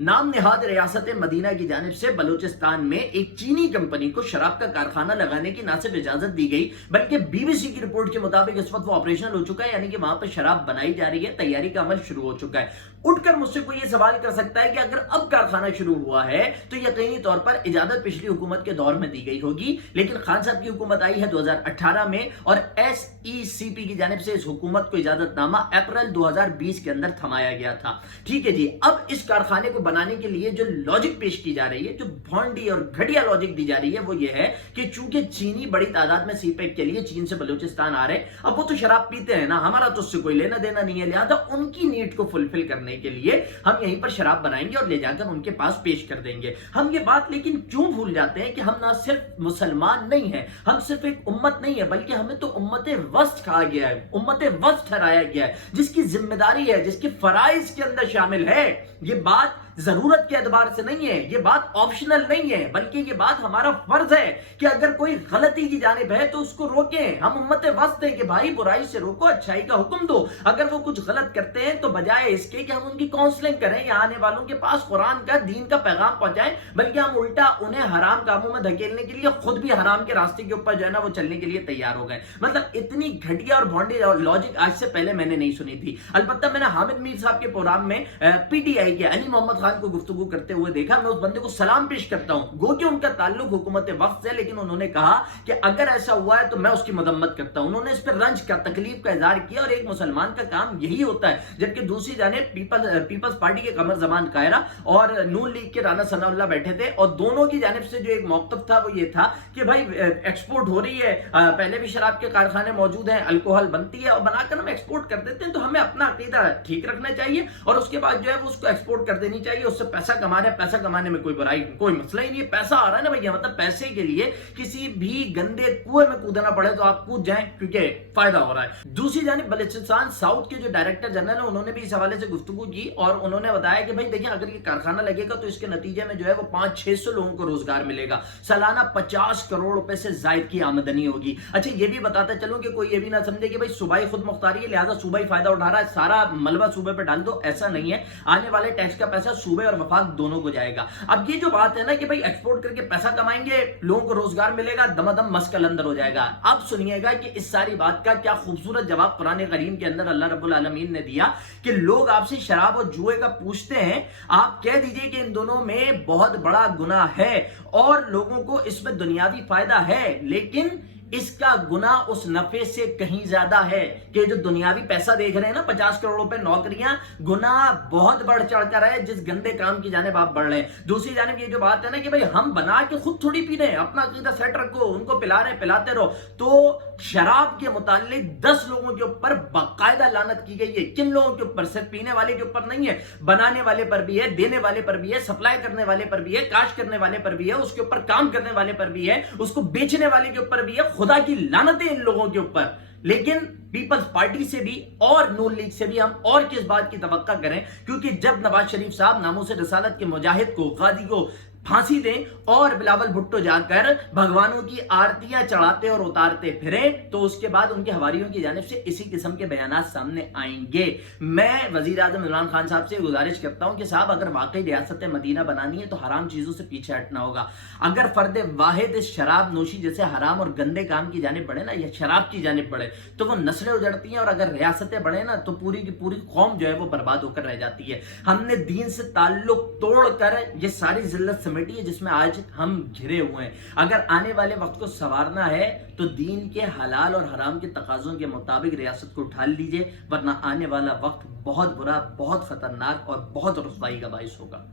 नाम नहाद रियासत मदीना की जानिब से बलूचिस्तान में एक चीनी कंपनी को शराब का कारखाना लगाने की न सिर्फ इजाजत दी गई बल्कि बीबीसी की रिपोर्ट के मुताबिक इस वक्त वो ऑपरेशनल हो चुका है, यानी कि वहां पर शराब बनाई जा रही है, तैयारी का अमल शुरू हो चुका है। उठकर मुझसे कोई ये सवाल कर सकता है कि अगर अब कारखाना शुरू हुआ है तो यकीनी तौर पर इजाजत पिछली हुकूमत के दौर में दी गई होगी, लेकिन खान साहब की हुकूमत आई है 2018 में और SECP की जानिब से इस हुकूमत को इजाजतनामा अप्रैल 2020 के अंदर थमाया गया था। ठीक है जी, अब इस कारखाने को बनाने के लिए जो लॉजिक पेश की जा रही है, जो भोंडी और घटिया लॉजिक दी जा रही है, वो ये है कि चूंकि चीनी बड़ी तादाद में सीपेक के लिए चीन से बलूचिस्तान आ रहे हैं, अब वो तो शराब पीते हैं ना, हमारा तो उससे कोई लेना देना नहीं है, लिहाजा उनकी नीड को फुलफिल करने के लिए हम यहीं पर शराब बनाएंगे और ले जाकर उनके पास पेश कर देंगे। हम ये बात लेकिन क्यों भूल जाते हैं कि हम ना सिर्फ मुसलमान नहीं है, हम सिर्फ एक उम्मत नहीं है, बल्कि हमें तो उम्मत वस्त कहा गया है, उम्मत वस्त ठहराया गया है, जिसकी जिम्मेदारी है, जिसके फराइज के अंदर शामिल है। ये बात जरूरत के एतबार से नहीं है, ये बात ऑप्शनल नहीं है, बल्कि ये बात हमारा फर्ज है कि अगर कोई गलती की जानिब है तो उसको रोकें। हम उम्मत वस्त है कि भाई बुराई से रोको, अच्छाई का हुक्म दो। अगर वो कुछ गलत करते हैं तो बजाय इसके कि हम उनकी काउंसलिंग करें या आने वालों के पास कुरान का, दीन का पैगाम पहुंचाएं, बल्कि हम उल्टा उन्हें हराम कामों में धकेलने के लिए खुद भी हराम के रास्ते के ऊपर जो है ना वो चलने के लिए तैयार हो गए। मतलब इतनी घटिया और भोंडी लॉजिक आज से पहले मैंने नहीं सुनी थी। अलबत्ता मैंने हामिद मीर साहब के प्रोग्राम में PTI के अली मोहम्मद खान को गुफ्तगू करते हुए देखा। मैं उस बंदे को सलाम पेश करता हूं, गो कि उनका ताल्लुक हुकूमत वक्त से, लेकिन उन्होंने कहा कि अगर ऐसा हुआ है तो मैं उसकी मदम्मत करता हूं। उन्होंने इस पर रंज का, तकलीफ का इजहार किया और एक मुसलमान का काम यही होता है। जबकि दूसरी जानिब पीपल्स पार्टी के कमर जमान कायरा और नून लीग के राना सनाउल्लाह बैठे थे और दोनों की जानिब से जो एक मौक़िफ़ था वो ये था कि भाई एक्सपोर्ट हो रही है, पहले भी शराब के कारखाने मौजूद हैं, अल्कोहल बनती है और बनाकर हम एक्सपोर्ट कर देते हैं, तो हमें अपना अकीदा ठीक रखना चाहिए और उसके बाद जो है वो उसको एक्सपोर्ट कर देनी चाहिए। उससे पैसा कमा रहे हैं, पैसा कमाने में कोई बुराई, कोई मसला ही नहीं है, पैसा आ रहा है ना भैया। मतलब पैसे के लिए किसी भी गंदे कुएं में कूदना पड़े तो आप कूद जाएं क्योंकि फायदा हो रहा है। दूसरी जानिब बलूचिस्तान साउथ के जो डायरेक्टर जनरल है उन्होंने भी इस हवाले से गुफ्तगू की और उन्होंने बताया कि भाई देखिए, अगर ये कारखाना लगेगा तो इसके नतीजे में जो है वो 500-600 लोगों को रोजगार मिलेगा, सालाना 50 करोड़ रुपए से जायद की आमदनी होगी। अच्छा, ये भी बताता चलूं कि कोई ये भी ना समझे कि भाई सूबाई खुद मुख्तारी है लिहाजा सूबाई फायदा उठा रहा है, सारा मलबा सूबे पे डाल दो, ऐसा नहीं है। आने वाले टैक्स का पैसा सूबे और वफाक दोनों को जाएगा। अब ये जो बात है ना कि भाई एक्सपोर्ट करके पैसा कमाएंगे, लोगों को रोजगार मिलेगा, दमादम मस्कल अंदर हो जाएगा। अब सुनिएगा कि इस सारी बात का क्या खूबसूरत जवाब कुरान करीम के अंदर अल्लाह रब्बुल आलमीन ने दिया कि लोग आपसे शराब और जुए का पूछते हैं, आप कह दीजिए कि इन दोनों में बहुत बड़ा गुनाह है और लोगों को इसमें दुनियावी फायदा है, लेकिन इसका गुना उस नफे से कहीं ज्यादा है कि जो दुनियावी पैसा देख रहे हैं ना, 50 करोड़ रुपए, नौकरियां, गुना बहुत बढ़ चढ़कर है जिस गंदे काम की जानिब आप बढ़ रहे हैं। दूसरी जानिब ये जो बात है ना कि भाई हम बना के खुद थोड़ी पी रहे हैं, अपना अकीदा सेट रखो, उनको पिला रहे हैं, पिलाते रहो। तो शराब के मुतालिक 10 लोगों के ऊपर बाकायदा लानत की गई है। किन लोगों के ऊपर? सिर्फ पीने वाले के ऊपर नहीं है, बनाने वाले पर भी है, देने वाले पर भी है, सप्लाई करने वाले पर भी है, काश करने वाले पर भी है, उसके ऊपर काम करने वाले पर भी है, उसको बेचने वाले के ऊपर भी है। खुदा की लानतें इन लोगों के ऊपर। लेकिन पीपल्स पार्टी से भी और नून लीग से भी हम और किस बात की तवक्का करें, क्योंकि जब नवाज शरीफ साहब नामूस रिसालत के मुजाहिद को, गादी को फांसी दें और बिलावल भुट्टो जाकर भगवानों की आरतियां चढ़ाते और उतारते फिरे, तो उसके बाद उनके हवारियों की जानिब से इसी किस्म के बयानात सामने आएंगे। मैं वजीर आजम इमरान खान साहब से गुजारिश करता हूं कि साहब, अगर वाकई रियासत मदीना बनानी है तो हराम चीजों से पीछे हटना होगा। अगर फर्द वाहिद इस शराब नोशी जैसे हराम और गंदे काम की जानिब बढ़े ना, या शराब की जानिब बढ़े, तो वो नस्लें उजड़ती हैं और अगर रियासतें बढ़े ना तो पूरी की पूरी कौम जो है वो बर्बाद होकर रह जाती है। हमने दीन से ताल्लुक तोड़कर ये सारी जिल्लत समेटी है जिसमें आज हम घिरे हुए हैं। अगर आने वाले वक्त को संवारना है तो दीन के हलाल और हराम के तकाजों के मुताबिक रियासत को उठा लीजिए, वरना आने वाला वक्त बहुत बुरा, बहुत खतरनाक और बहुत रुसवाई का बाइस होगा।